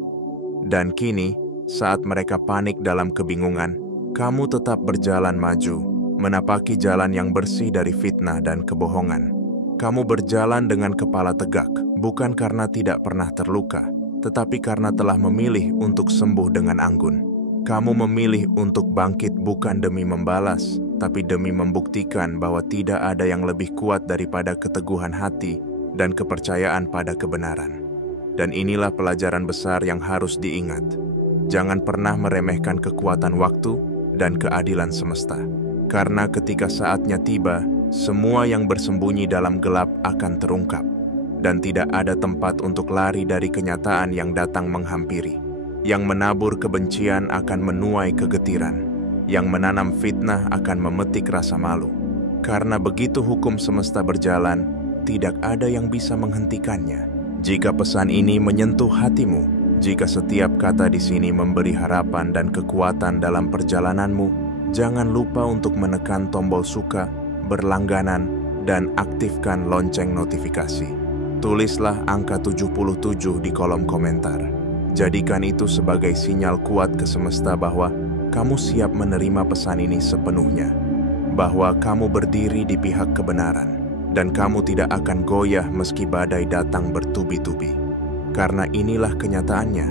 Dan kini, saat mereka panik dalam kebingungan, kamu tetap berjalan maju, menapaki jalan yang bersih dari fitnah dan kebohongan. Kamu berjalan dengan kepala tegak, bukan karena tidak pernah terluka, tetapi karena telah memilih untuk sembuh dengan anggun. Kamu memilih untuk bangkit bukan demi membalas, tapi demi membuktikan bahwa tidak ada yang lebih kuat daripada keteguhan hati dan kepercayaan pada kebenaran. Dan inilah pelajaran besar yang harus diingat. Jangan pernah meremehkan kekuatan waktu dan keadilan semesta. Karena ketika saatnya tiba, semua yang bersembunyi dalam gelap akan terungkap. Dan tidak ada tempat untuk lari dari kenyataan yang datang menghampiri. Yang menabur kebencian akan menuai kegetiran. Yang menanam fitnah akan memetik rasa malu. Karena begitu hukum semesta berjalan, tidak ada yang bisa menghentikannya. Jika pesan ini menyentuh hatimu, jika setiap kata di sini memberi harapan dan kekuatan dalam perjalananmu, jangan lupa untuk menekan tombol suka, berlangganan, dan aktifkan lonceng notifikasi. Tulislah angka 77 di kolom komentar. Jadikan itu sebagai sinyal kuat ke semesta bahwa kamu siap menerima pesan ini sepenuhnya. Bahwa kamu berdiri di pihak kebenaran. Dan kamu tidak akan goyah meski badai datang bertubi-tubi. Karena inilah kenyataannya.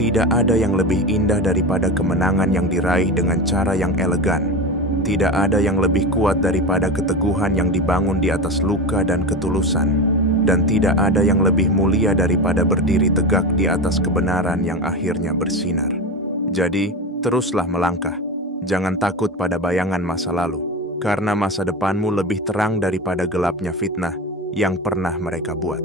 Tidak ada yang lebih indah daripada kemenangan yang diraih dengan cara yang elegan. Tidak ada yang lebih kuat daripada keteguhan yang dibangun di atas luka dan ketulusan. Dan tidak ada yang lebih mulia daripada berdiri tegak di atas kebenaran yang akhirnya bersinar. Jadi, teruslah melangkah. Jangan takut pada bayangan masa lalu. Karena masa depanmu lebih terang daripada gelapnya fitnah yang pernah mereka buat.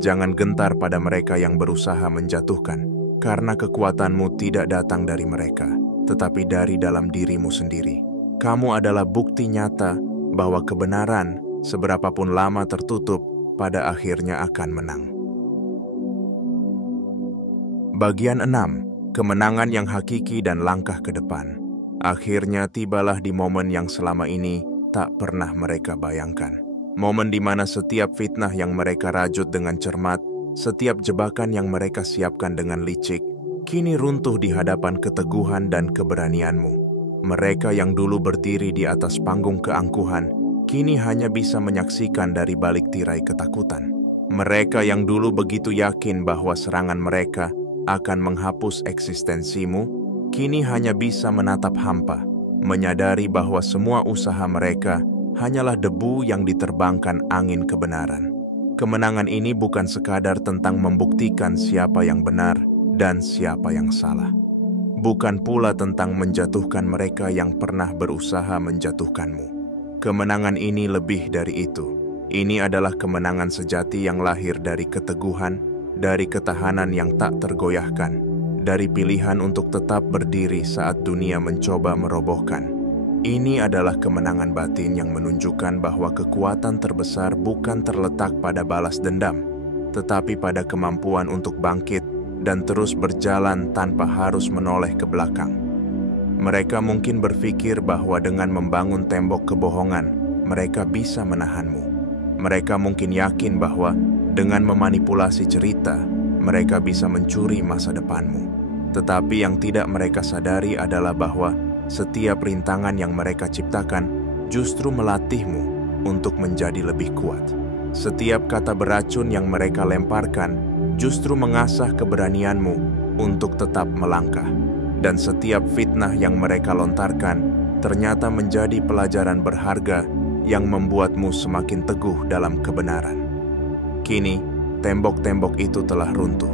Jangan gentar pada mereka yang berusaha menjatuhkan, karena kekuatanmu tidak datang dari mereka, tetapi dari dalam dirimu sendiri. Kamu adalah bukti nyata bahwa kebenaran, seberapapun lama tertutup, pada akhirnya akan menang. Bagian 6. Kemenangan yang hakiki dan langkah ke depan. Akhirnya tibalah di momen yang selama ini tak pernah mereka bayangkan. Momen di mana setiap fitnah yang mereka rajut dengan cermat, setiap jebakan yang mereka siapkan dengan licik, kini runtuh di hadapan keteguhan dan keberanianmu. Mereka yang dulu berdiri di atas panggung keangkuhan, kini hanya bisa menyaksikan dari balik tirai ketakutan. Mereka yang dulu begitu yakin bahwa serangan mereka akan menghapus eksistensimu, kini hanya bisa menatap hampa, menyadari bahwa semua usaha mereka hanyalah debu yang diterbangkan angin kebenaran. Kemenangan ini bukan sekadar tentang membuktikan siapa yang benar dan siapa yang salah. Bukan pula tentang menjatuhkan mereka yang pernah berusaha menjatuhkanmu. Kemenangan ini lebih dari itu. Ini adalah kemenangan sejati yang lahir dari keteguhan, dari ketahanan yang tak tergoyahkan, dari pilihan untuk tetap berdiri saat dunia mencoba merobohkan. Ini adalah kemenangan batin yang menunjukkan bahwa kekuatan terbesar bukan terletak pada balas dendam, tetapi pada kemampuan untuk bangkit dan terus berjalan tanpa harus menoleh ke belakang. Mereka mungkin berpikir bahwa dengan membangun tembok kebohongan, mereka bisa menahanmu. Mereka mungkin yakin bahwa dengan memanipulasi cerita, mereka bisa mencuri masa depanmu. Tetapi yang tidak mereka sadari adalah bahwa setiap rintangan yang mereka ciptakan justru melatihmu untuk menjadi lebih kuat. Setiap kata beracun yang mereka lemparkan justru mengasah keberanianmu untuk tetap melangkah. Dan setiap fitnah yang mereka lontarkan ternyata menjadi pelajaran berharga yang membuatmu semakin teguh dalam kebenaran. Kini, tembok-tembok itu telah runtuh.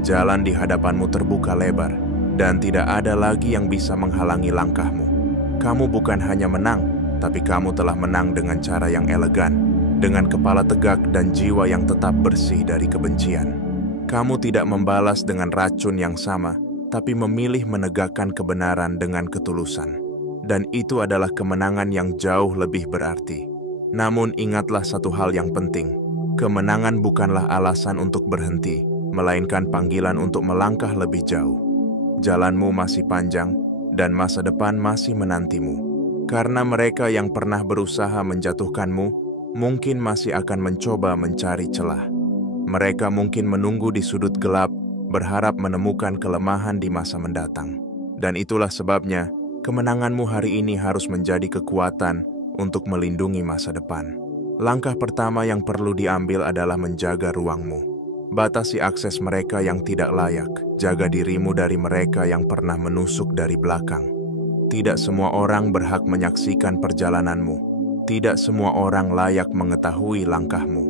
Jalan di hadapanmu terbuka lebar, dan tidak ada lagi yang bisa menghalangi langkahmu. Kamu bukan hanya menang, tapi kamu telah menang dengan cara yang elegan, dengan kepala tegak dan jiwa yang tetap bersih dari kebencian. Kamu tidak membalas dengan racun yang sama, tapi memilih menegakkan kebenaran dengan ketulusan. Dan itu adalah kemenangan yang jauh lebih berarti. Namun ingatlah satu hal yang penting, kemenangan bukanlah alasan untuk berhenti, melainkan panggilan untuk melangkah lebih jauh. Jalanmu masih panjang, dan masa depan masih menantimu. Karena mereka yang pernah berusaha menjatuhkanmu, mungkin masih akan mencoba mencari celah. Mereka mungkin menunggu di sudut gelap, berharap menemukan kelemahan di masa mendatang. Dan itulah sebabnya, kemenanganmu hari ini harus menjadi kekuatan untuk melindungi masa depan. Langkah pertama yang perlu diambil adalah menjaga ruangmu. Batasi akses mereka yang tidak layak. Jaga dirimu dari mereka yang pernah menusuk dari belakang. Tidak semua orang berhak menyaksikan perjalananmu. Tidak semua orang layak mengetahui langkahmu.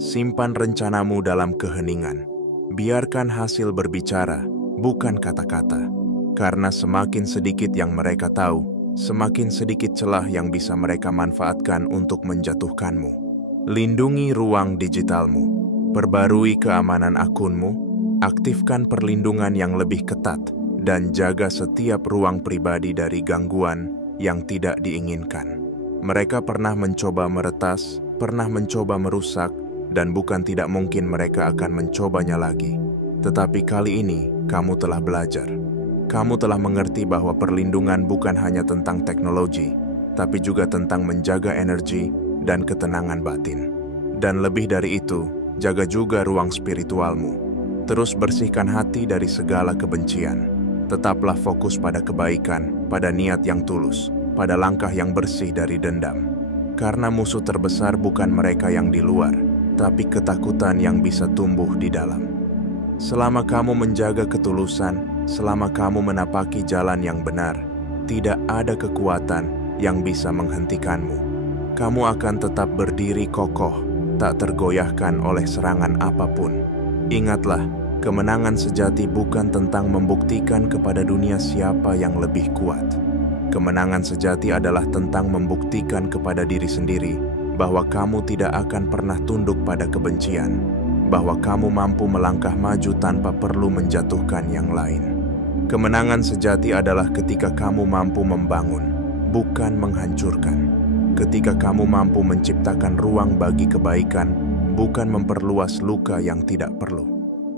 Simpan rencanamu dalam keheningan. Biarkan hasil berbicara, bukan kata-kata. Karena semakin sedikit yang mereka tahu, semakin sedikit celah yang bisa mereka manfaatkan untuk menjatuhkanmu. Lindungi ruang digitalmu. Perbarui keamanan akunmu, aktifkan perlindungan yang lebih ketat, dan jaga setiap ruang pribadi dari gangguan yang tidak diinginkan. Mereka pernah mencoba meretas, pernah mencoba merusak, dan bukan tidak mungkin mereka akan mencobanya lagi. Tetapi kali ini, kamu telah belajar. Kamu telah mengerti bahwa perlindungan bukan hanya tentang teknologi, tapi juga tentang menjaga energi dan ketenangan batin. Dan lebih dari itu, jaga juga ruang spiritualmu. Terus bersihkan hati dari segala kebencian. Tetaplah fokus pada kebaikan, pada niat yang tulus, pada langkah yang bersih dari dendam. Karena musuh terbesar bukan mereka yang di luar, tapi ketakutan yang bisa tumbuh di dalam. Selama kamu menjaga ketulusan, selama kamu menapaki jalan yang benar, tidak ada kekuatan yang bisa menghentikanmu. Kamu akan tetap berdiri kokoh, tak tergoyahkan oleh serangan apapun. Ingatlah, kemenangan sejati bukan tentang membuktikan kepada dunia siapa yang lebih kuat. Kemenangan sejati adalah tentang membuktikan kepada diri sendiri bahwa kamu tidak akan pernah tunduk pada kebencian, bahwa kamu mampu melangkah maju tanpa perlu menjatuhkan yang lain. Kemenangan sejati adalah ketika kamu mampu membangun, bukan menghancurkan. Ketika kamu mampu menciptakan ruang bagi kebaikan, bukan memperluas luka yang tidak perlu.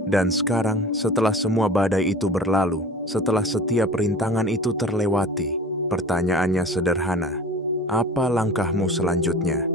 Dan sekarang, setelah semua badai itu berlalu, setelah setiap rintangan itu terlewati, pertanyaannya sederhana. Apa langkahmu selanjutnya?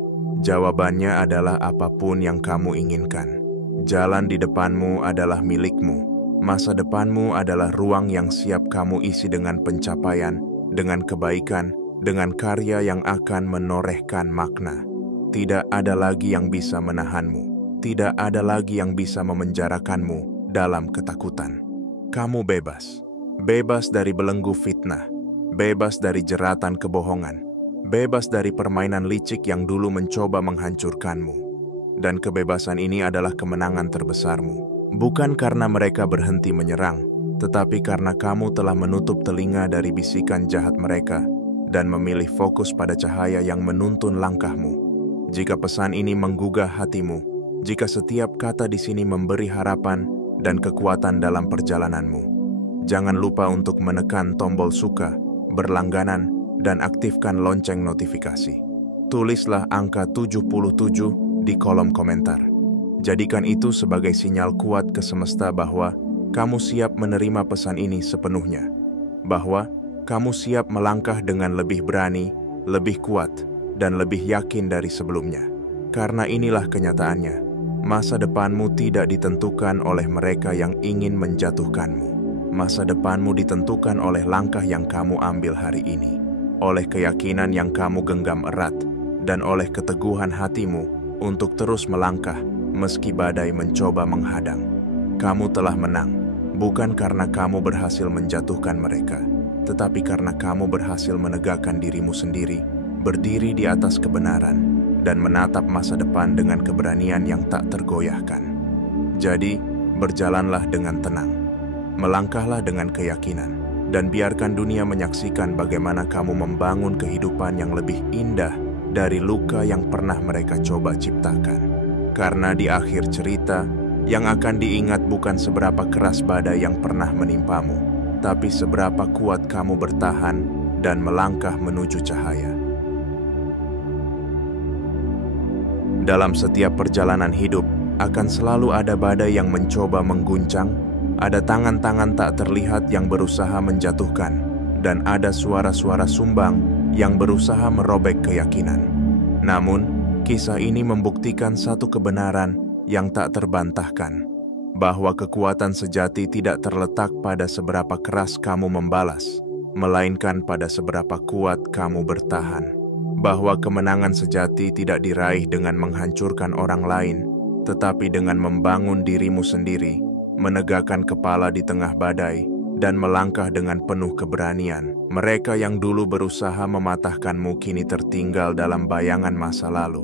Jawabannya adalah apapun yang kamu inginkan. Jalan di depanmu adalah milikmu. Masa depanmu adalah ruang yang siap kamu isi dengan pencapaian, dengan kebaikan, dengan karya yang akan menorehkan makna. Tidak ada lagi yang bisa menahanmu. Tidak ada lagi yang bisa memenjarakanmu dalam ketakutan. Kamu bebas. Bebas dari belenggu fitnah. Bebas dari jeratan kebohongan. Bebas dari permainan licik yang dulu mencoba menghancurkanmu. Dan kebebasan ini adalah kemenangan terbesarmu. Bukan karena mereka berhenti menyerang, tetapi karena kamu telah menutup telinga dari bisikan jahat mereka dan memilih fokus pada cahaya yang menuntun langkahmu. Jika pesan ini menggugah hatimu, jika setiap kata di sini memberi harapan dan kekuatan dalam perjalananmu, jangan lupa untuk menekan tombol suka, berlangganan, dan aktifkan lonceng notifikasi. Tulislah angka 77 di kolom komentar. Jadikan itu sebagai sinyal kuat ke semesta bahwa kamu siap menerima pesan ini sepenuhnya. Bahwa kamu siap melangkah dengan lebih berani, lebih kuat, dan lebih yakin dari sebelumnya. Karena inilah kenyataannya, masa depanmu tidak ditentukan oleh mereka yang ingin menjatuhkanmu. Masa depanmu ditentukan oleh langkah yang kamu ambil hari ini, oleh keyakinan yang kamu genggam erat, dan oleh keteguhan hatimu untuk terus melangkah meski badai mencoba menghadang. Kamu telah menang, bukan karena kamu berhasil menjatuhkan mereka, tetapi karena kamu berhasil menegakkan dirimu sendiri, berdiri di atas kebenaran, dan menatap masa depan dengan keberanian yang tak tergoyahkan. Jadi, berjalanlah dengan tenang. Melangkahlah dengan keyakinan. dan biarkan dunia menyaksikan bagaimana kamu membangun kehidupan yang lebih indah dari luka yang pernah mereka coba ciptakan. Karena di akhir cerita, yang akan diingat bukan seberapa keras badai yang pernah menimpamu, tapi seberapa kuat kamu bertahan dan melangkah menuju cahaya. Dalam setiap perjalanan hidup, akan selalu ada badai yang mencoba mengguncang, ada tangan-tangan tak terlihat yang berusaha menjatuhkan, dan ada suara-suara sumbang yang berusaha merobek keyakinan. Namun, kisah ini membuktikan satu kebenaran yang tak terbantahkan, bahwa kekuatan sejati tidak terletak pada seberapa keras kamu membalas, melainkan pada seberapa kuat kamu bertahan. Bahwa kemenangan sejati tidak diraih dengan menghancurkan orang lain, tetapi dengan membangun dirimu sendiri, menegakkan kepala di tengah badai, dan melangkah dengan penuh keberanian. Mereka yang dulu berusaha mematahkanmu kini tertinggal dalam bayangan masa lalu.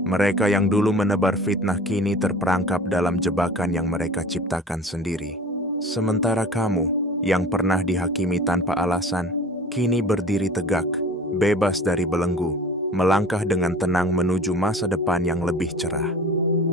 Mereka yang dulu menebar fitnah kini terperangkap dalam jebakan yang mereka ciptakan sendiri. Sementara kamu, yang pernah dihakimi tanpa alasan, kini berdiri tegak, bebas dari belenggu, melangkah dengan tenang menuju masa depan yang lebih cerah.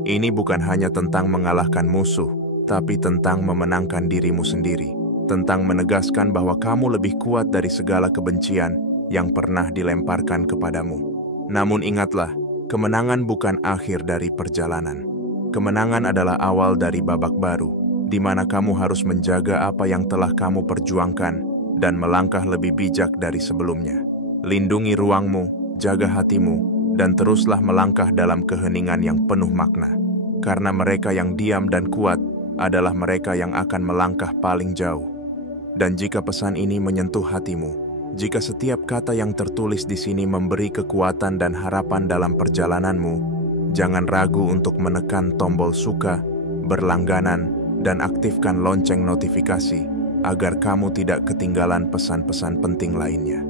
Ini bukan hanya tentang mengalahkan musuh, tapi tentang memenangkan dirimu sendiri, tentang menegaskan bahwa kamu lebih kuat dari segala kebencian yang pernah dilemparkan kepadamu. Namun ingatlah, kemenangan bukan akhir dari perjalanan. Kemenangan adalah awal dari babak baru, di mana kamu harus menjaga apa yang telah kamu perjuangkan dan melangkah lebih bijak dari sebelumnya. Lindungi ruangmu, jaga hatimu, dan teruslah melangkah dalam keheningan yang penuh makna. Karena mereka yang diam dan kuat adalah mereka yang akan melangkah paling jauh. Dan jika pesan ini menyentuh hatimu, jika setiap kata yang tertulis di sini memberi kekuatan dan harapan dalam perjalananmu, jangan ragu untuk menekan tombol suka, berlangganan, dan aktifkan lonceng notifikasi agar kamu tidak ketinggalan pesan-pesan penting lainnya.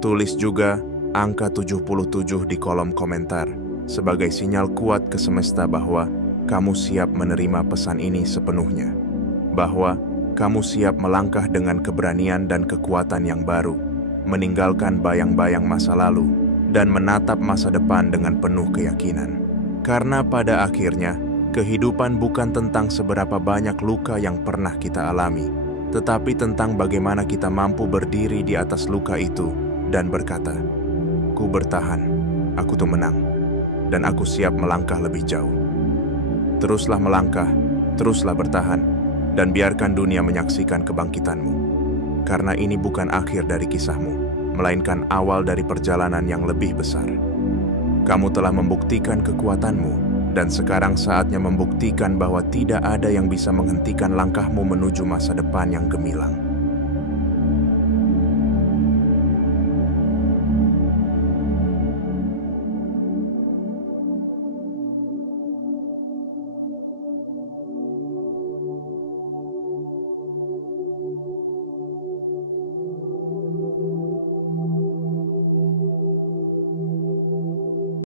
Tulis juga angka 77 di kolom komentar sebagai sinyal kuat ke semesta bahwa kamu siap menerima pesan ini sepenuhnya. Bahwa kamu siap melangkah dengan keberanian dan kekuatan yang baru, meninggalkan bayang-bayang masa lalu, dan menatap masa depan dengan penuh keyakinan. Karena pada akhirnya, kehidupan bukan tentang seberapa banyak luka yang pernah kita alami, tetapi tentang bagaimana kita mampu berdiri di atas luka itu dan berkata, "Ku bertahan, aku tuh menang, dan aku siap melangkah lebih jauh." Teruslah melangkah, teruslah bertahan, dan biarkan dunia menyaksikan kebangkitanmu. Karena ini bukan akhir dari kisahmu, melainkan awal dari perjalanan yang lebih besar. Kamu telah membuktikan kekuatanmu, dan sekarang saatnya membuktikan bahwa tidak ada yang bisa menghentikan langkahmu menuju masa depan yang gemilang.